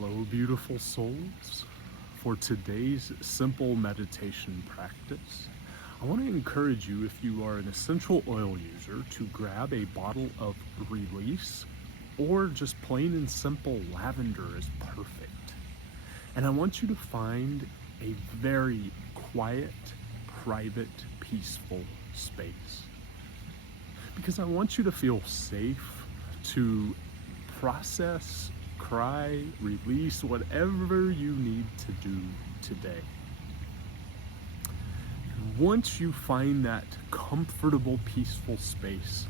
Hello, beautiful souls. For today's simple meditation practice, I want to encourage you, if you are an essential oil user, to grab a bottle of Release, or just plain and simple lavender is perfect. And I want you to find a very quiet, private, peaceful space. Because I want you to feel safe to process, cry, release, whatever you need to do today. And once you find that comfortable, peaceful space,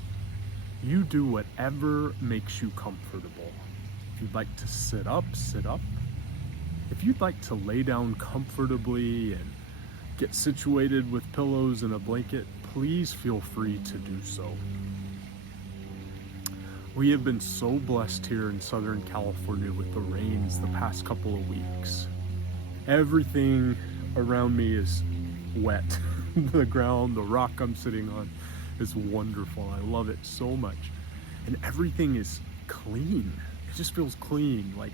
you do whatever makes you comfortable. If you'd like to sit up, sit up. If you'd like to lay down comfortably and get situated with pillows and a blanket, please feel free to do so. We have been so blessed here in Southern California with the rains the past couple of weeks. Everything around me is wet. The ground, the rock I'm sitting on is wonderful. I love it so much. And everything is clean. It just feels clean. Like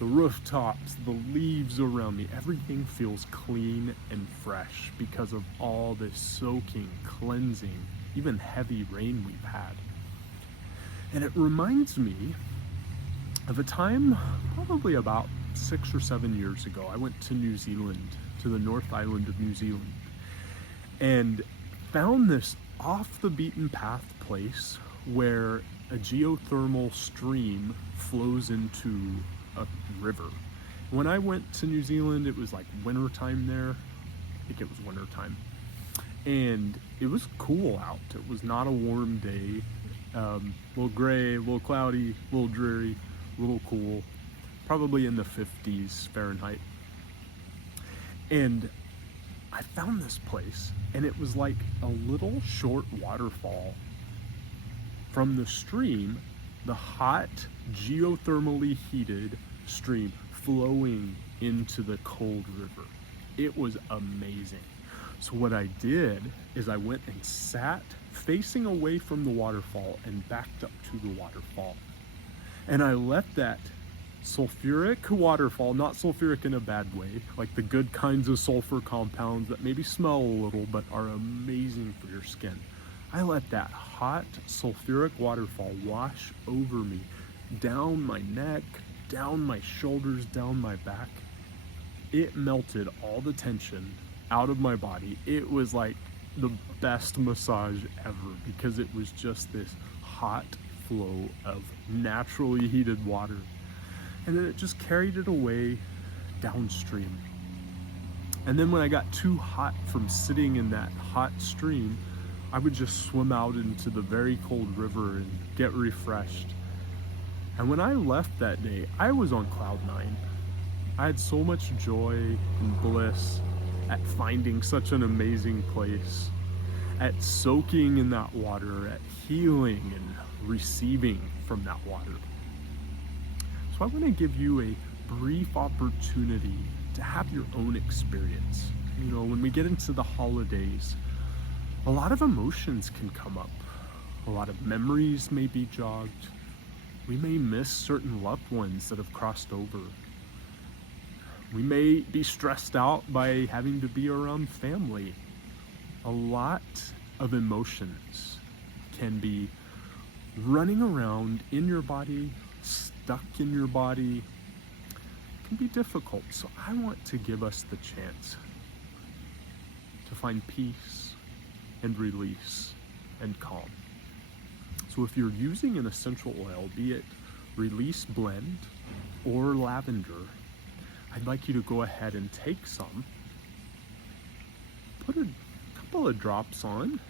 the rooftops, the leaves around me, everything feels clean and fresh because of all this soaking, cleansing, even heavy rain we've had. And it reminds me of a time probably about 6 or 7 years ago. I went to New Zealand, to the North Island of New Zealand, and found this off the beaten path place where a geothermal stream flows into a river. When I went to New Zealand, it was like wintertime there. I think it was wintertime. And it was cool out. It was not a warm day. A little gray, a little cloudy, a little dreary, a little cool, probably in the 50s Fahrenheit. And I found this place, and it was like a little short waterfall from the stream, the hot, geothermally heated stream flowing into the cold river. It was amazing. So what I did is I went and sat facing away from the waterfall and backed up to the waterfall. And I let that sulfuric waterfall, not sulfuric in a bad way, like the good kinds of sulfur compounds that maybe smell a little but are amazing for your skin. I let that hot sulfuric waterfall wash over me, down my neck, down my shoulders, down my back. It melted all the tension out of my body. It was like the best massage ever because it was just this hot flow of naturally heated water. And then it just carried it away downstream. And then when I got too hot from sitting in that hot stream, I would just swim out into the very cold river and get refreshed. And when I left that day, I was on cloud nine. I had so much joy and bliss at finding such an amazing place, at soaking in that water, at healing and receiving from that water. So I want to give you a brief opportunity to have your own experience. You know, when we get into the holidays, a lot of emotions can come up. A lot of memories may be jogged. We may miss certain loved ones that have crossed over. We may be stressed out by having to be around family. A lot of emotions can be running around in your body, stuck in your body. It can be difficult. So I want to give us the chance to find peace and release and calm. So if you're using an essential oil, be it Release Blend or lavender, I'd like you to go ahead and take some, put a couple of drops on,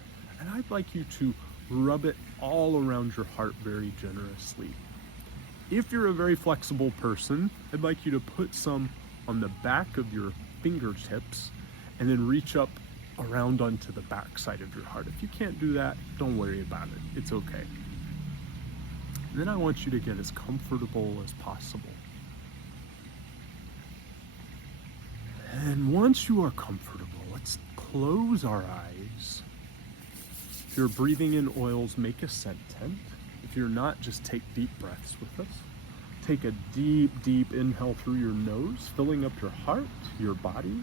and I'd like you to rub it all around your heart very generously. If you're a very flexible person, I'd like you to put some on the back of your fingertips and then reach up around onto the back side of your heart. If you can't do that, don't worry about it. It's okay. And then I want you to get as comfortable as possible. And once you are comfortable, let's close our eyes. If you're breathing in oils, make a scent tent. If you're not, just take deep breaths with us. take a deep, deep inhale through your nose, filling up your heart, your body.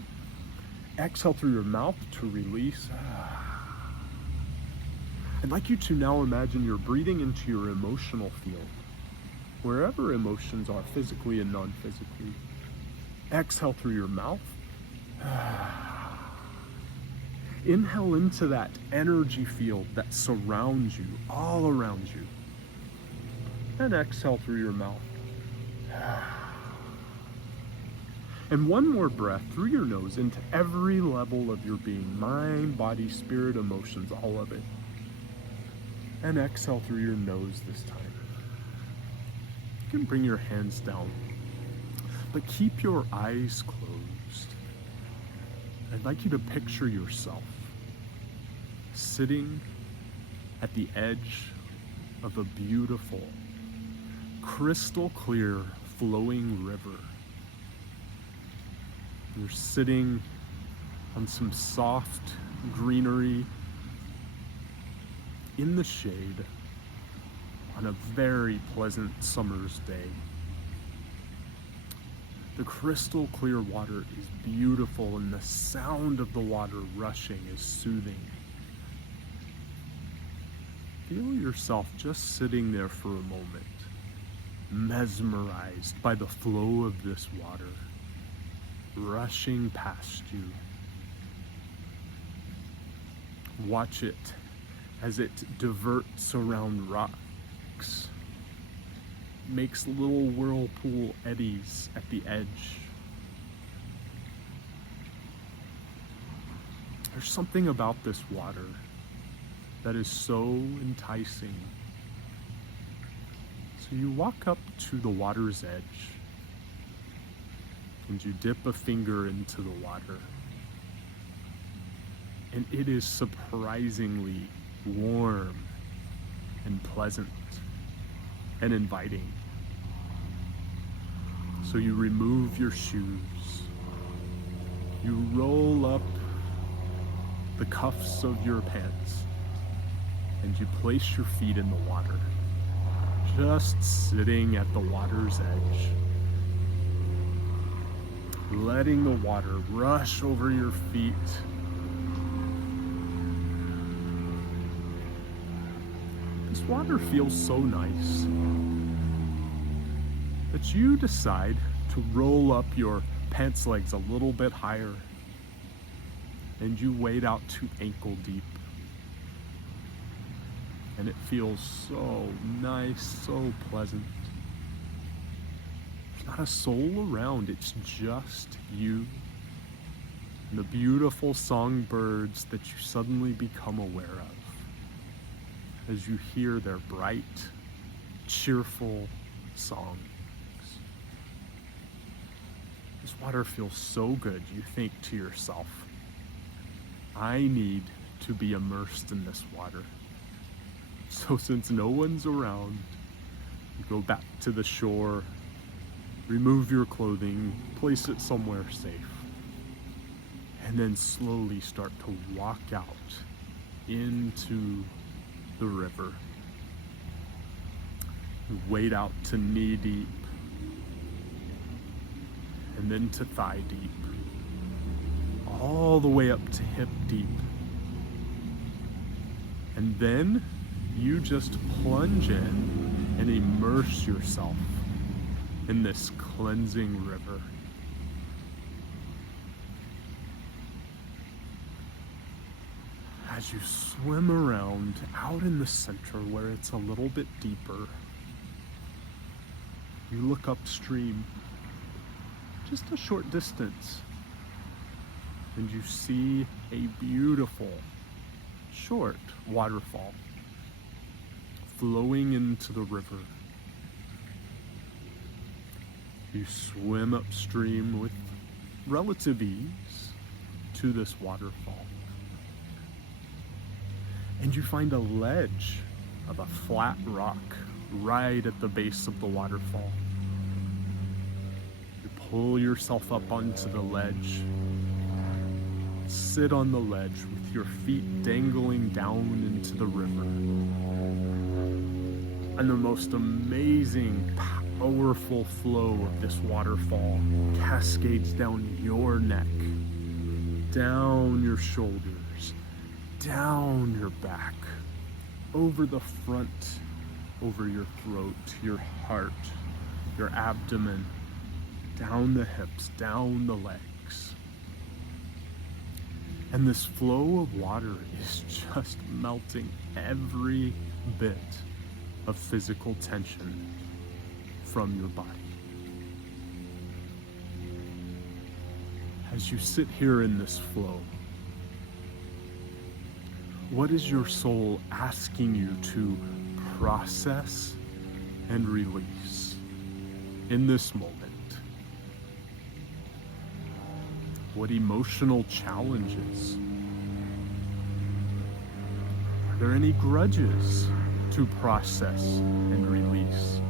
Exhale through your mouth to release. I'd like you to now imagine you're breathing into your emotional field, wherever emotions are, physically and non-physically. Exhale through your mouth. Inhale into that energy field that surrounds you, all around you. And exhale through your mouth. And one more breath through your nose into every level of your being, mind, body, spirit, emotions, all of it. And exhale through your nose this time. You can bring your hands down, but keep your eyes closed. I'd like you to picture yourself sitting at the edge of a beautiful, crystal clear, flowing river. You're sitting on some soft greenery in the shade on a very pleasant summer's day. The crystal clear water is beautiful, and the sound of the water rushing is soothing. Feel yourself just sitting there for a moment, mesmerized by the flow of this water rushing past you. Watch it as it diverts around rocks, makes little whirlpool eddies at the edge. There's something about this water that is so enticing. So you walk up to the water's edge and you dip a finger into the water. And it is surprisingly warm and pleasant and inviting. So you remove your shoes. You roll up the cuffs of your pants and you place your feet in the water, just sitting at the water's edge, letting the water rush over your feet. This water feels so nice that you decide to roll up your pants legs a little bit higher and you wade out to ankle deep. And it feels so nice, so pleasant. There's not a soul around, it's just you and the beautiful songbirds that you suddenly become aware of as you hear their bright, cheerful songs. This water feels so good, you think to yourself, I need to be immersed in this water. So since no one's around, you go back to the shore, remove your clothing, place it somewhere safe, and then slowly start to walk out into the river. You wade out to knee deep, and then to thigh deep, all the way up to hip deep. And then you just plunge in and immerse yourself in this cleansing river. As you swim around out in the center where it's a little bit deeper, you look upstream just a short distance and you see a beautiful short waterfall flowing into the river. You swim upstream with relative ease to this waterfall. And you find a ledge of a flat rock right at the base of the waterfall. You pull yourself up onto the ledge, sit on the ledge with your feet dangling down into the river. And the most amazing, powerful flow of this waterfall cascades down your neck, down your shoulders, down your back, over the front, over your throat, your heart, your abdomen, down the hips, down the legs. And this flow of water is just melting every bit of physical tension from your body. As you sit here in this flow, what is your soul asking you to process and release in this moment? What emotional challenges? Are there any grudges to process and release?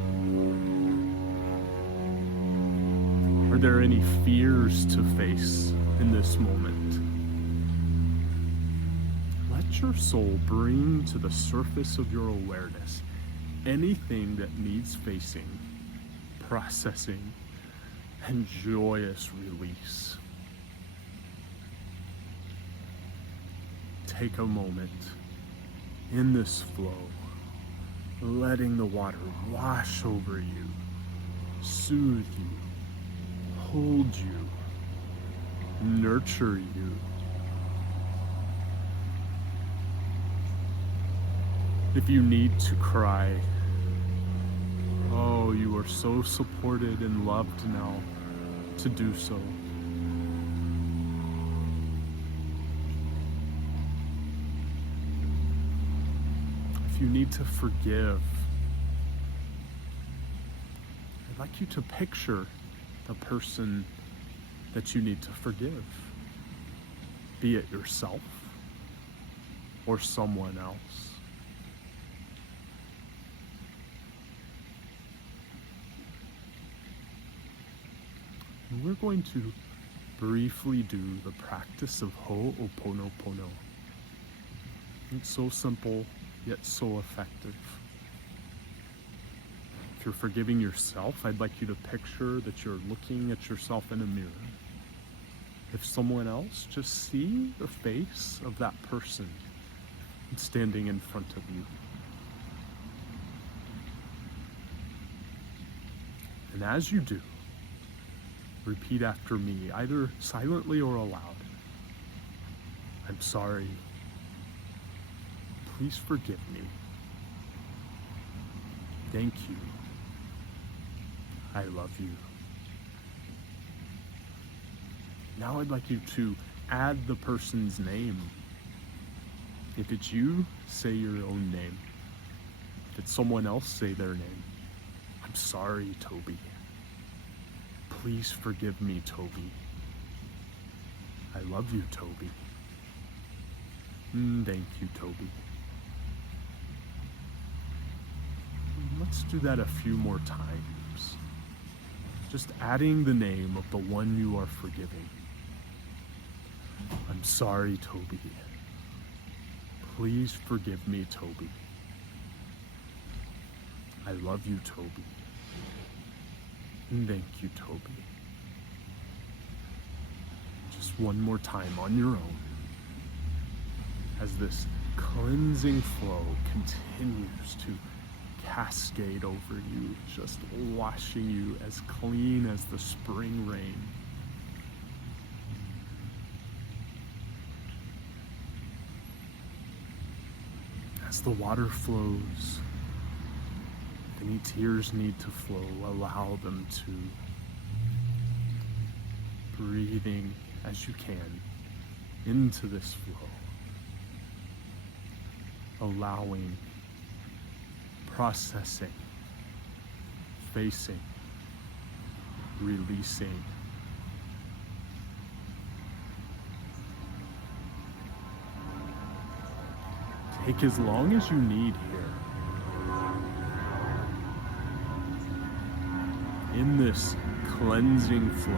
Are there any fears to face in this moment? Let your soul bring to the surface of your awareness anything that needs facing, processing, and joyous release. Take a moment in this flow, letting the water wash over you, soothe you, hold you, nurture you. If you need to cry, oh, you are so supported and loved now to do so. If you need to forgive, I'd like you to picture the person that you need to forgive, be it yourself or someone else. And we're going to briefly do the practice of Ho'oponopono. It's so simple, yet so effective. If you're forgiving yourself, I'd like you to picture that you're looking at yourself in a mirror. If someone else, just see the face of that person standing in front of you. And as you do, repeat after me, either silently or aloud. I'm sorry. Please forgive me. Thank you. I love you. Now I'd like you to add the person's name. If it's you, say your own name. If it's someone else, say their name. I'm sorry, Toby. Please forgive me, Toby. I love you, Toby. Thank you, Toby. Let's do that a few more times. Just adding the name of the one you are forgiving. I'm sorry, Toby. Please forgive me, Toby. I love you, Toby. Thank you, Toby. Just one more time on your own, as this cleansing flow continues to cascade over you, just washing you as clean as the spring rain. As the water flows, if any tears need to flow, allow them to. Breathing as you can into this flow. Allowing, processing, facing, releasing. Take as long as you need here. In this cleansing flow.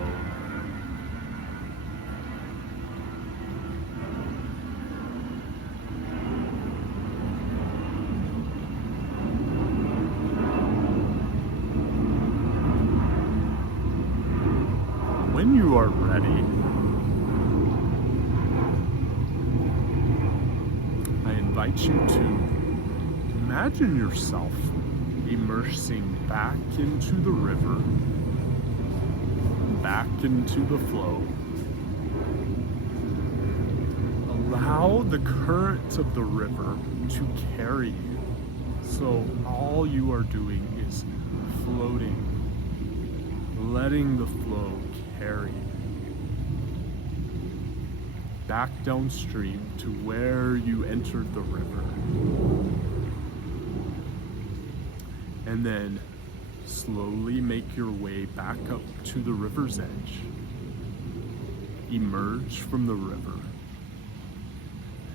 ready, I invite you to imagine yourself immersing back into the river, back into the flow. Allow the current of the river to carry you. So all you are doing is floating, letting the flow carry you back downstream to where you entered the river. And then slowly make your way back up to the river's edge. Emerge from the river.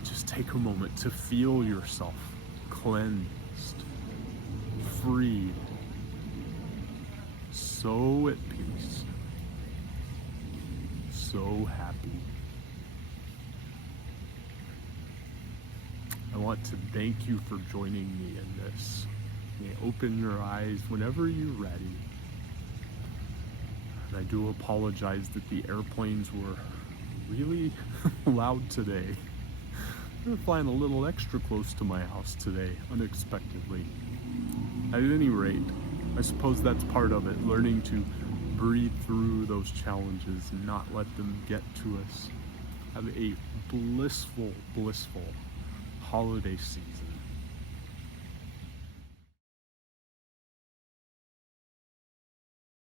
Just take a moment to feel yourself cleansed, freed, so at peace, so happy. I want to thank you for joining me in this. You may open your eyes whenever you're ready. And I do apologize that the airplanes were really loud today. They're flying a little extra close to my house today, unexpectedly. At any rate, I suppose that's part of it, learning to breathe through those challenges and not let them get to us. Have a blissful, blissful holiday season.